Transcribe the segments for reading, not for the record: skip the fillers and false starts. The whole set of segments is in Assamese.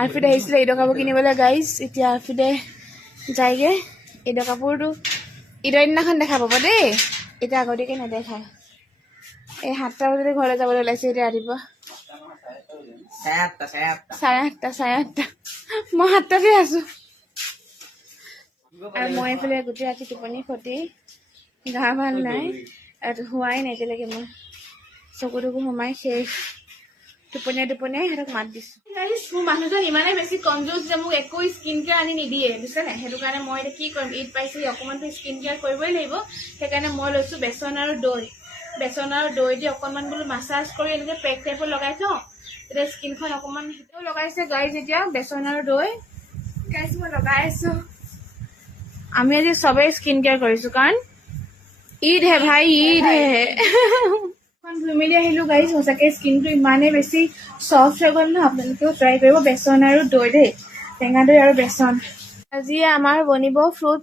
আৰফিদ আহিছিলে ঈদৰ কাপোৰ কিনিবলৈ গাইজ। এতিয়া আৰফিদে যায়গে। ঈদৰ কাপোৰটো ঈদৰ দিনাখন দেখা পাব দেই, এতিয়া আগতীয়াকৈ নেদেখায়। এই 7টা বজাতে ঘৰলৈ যাবলৈ ওলাইছে এতিয়া ৰাতিপুৱা 8:30 মই 7টাতে আছো। আৰু মই এইফালে গোটেই ৰাতি টোপনি ক্ষতি, গা ভাল নাই, হোৱাই নাই এতিয়ালৈকে। মই চকু সোমাই শেষ, টোপনিয়াই সিহঁতক মাত দিছো। মোৰ মানুহজন ইমানেই বেছি কনজুচ যে মোক একো স্কিন কেয়াৰ আনি নিদিয়ে বুজিছে নাই। সেইটো কাৰণে মই এতিয়া কি কৰিম, ঈদ পাইছেহি, অকণমানতো স্কিন কেয়াৰ কৰিবই লাগিব। সেইকাৰণে মই লৈছো বেচন আৰু দৈ। বেচন আৰু দৈ দি অকণমান বোলো মাছাজ কৰি এনেকৈ পেক টাইপৰ লগাই থওঁ, তেতিয়া স্কিনখন অকণমান সিটোও লগাইছে গাইজ। এতিয়া বেচন আৰু দৈ গাইজ মই লগাই আছো। আমি আজি চবেই স্কিন কেয়াৰ কৰিছো, কাৰণ ঈদ হে ভাই, ঈদ হে। ধুই মেলি আহিলো গাইজ। সঁচাকে স্কিনটো ইমানেই বেছি চফ্ট হৈ গ'ল ন, আপোনালোকেও ট্ৰাই কৰিব বেচন আৰু দৈ দেই, টেঙা দৈ আৰু বেচন। আজি আমাৰ বনিব ফ্ৰুট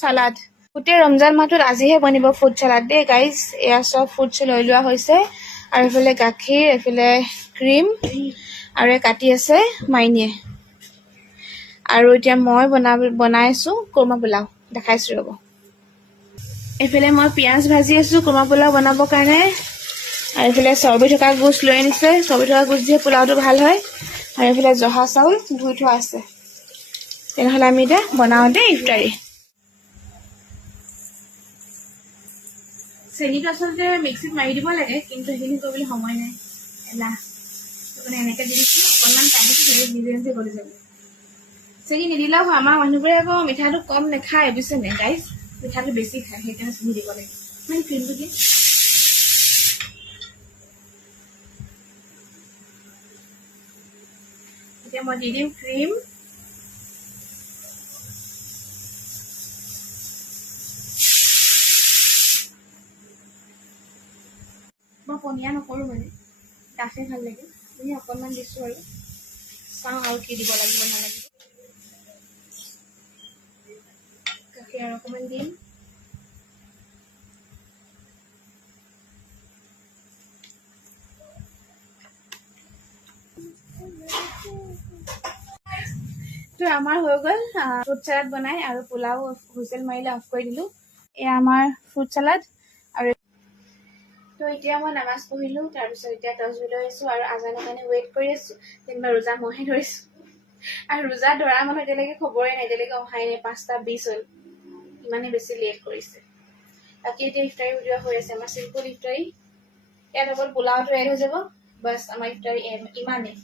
চালাড। গোটেই ৰমজান মাহটোত আজিহে বনিব ফ্ৰুট চালাড দেই গাইজ। এয়া চব ফ্ৰুটছ লৈ লোৱা হৈছে, আৰু এইফালে গাখীৰ, এইফালে ক্ৰীম, আৰু কাটি আছে মাইনীয়ে। আৰু এতিয়া মই বনাইছো কুৰ্মা পোলাও, দেখাইছো ৰ'ব। এইফালে মই পিঁয়াজ ভাজি আছো কুৰ্মা পোলাও বনাবৰ কাৰণে, আৰু এইফালে চৰ্বি থকা গোচ লৈ আনিছে। চৰ্বি থকা গোচ দিয়ে পোলাওটো ভাল হয়। আৰু এইফালে জহা চাউল ধুই থোৱা আছে। তেনেহ'লে আমি এতিয়া বনাওঁ দেই ইফতাৰী। চেনিটো আচলতে মিক্সিত মাৰি দিব লাগে, কিন্তু সেইখিনি কৰিবলৈ সময় নাই, এলাহ। মানে এনেকৈ দি দিছোঁ, অকণমান টাইমত নিজে নিজে গলি যাব। চেনি নিদিলেও হয়, আমাৰ মানুহবোৰে আকৌ মিঠাটো কম নাখায় বুজিছে নে গাইজ, মিঠাটো বেছি খায়, সেইকাৰণে চেনি দিব লাগে। মানে ক্ৰীমটো দি এতিয়া মই দি দিম ক্ৰীম। মই পনীয়া নকৰোঁ, মানে ডাঠে ভাল লাগে। তুমি অকণমান দিছোঁ আৰু চাওঁ আৰু কি দিব লাগিব নালাগিব। গাখীৰ আৰু অকণমান দিম। তো আমাৰ হৈ গ'ল ফ্ৰুট চালাড বনাই, আৰু পোলাও হুইচেল মাৰিলে অফ কৰি দিলোঁ। এয়া আমাৰ ফ্ৰুট চালাড। আৰু তো এতিয়া মই নামাজ পঢ়িলোঁ, তাৰপিছত এতিয়া তছবি লৈ আছোঁ, আৰু আজানৰ কাৰণে ৱেইট কৰি আছোঁ। যেনিবা ৰোজা মহে ধৰিছোঁ, আৰু ৰোজা ধৰা মানুহ এতিয়ালৈকে খবৰে নাই, এতিয়ালৈকে অহাই নাই। 5:20 হ'ল, ইমানেই বেছি লেট কৰিছে। বাকী এতিয়া ইফতাৰী উলিওৱা হৈ আছে, আমাৰ চিম্পুল ইফতাৰী। ইয়াত অকল পোলাওটো এড হৈ যাব, বাছ আমাৰ ইফতাৰী ইমানেই।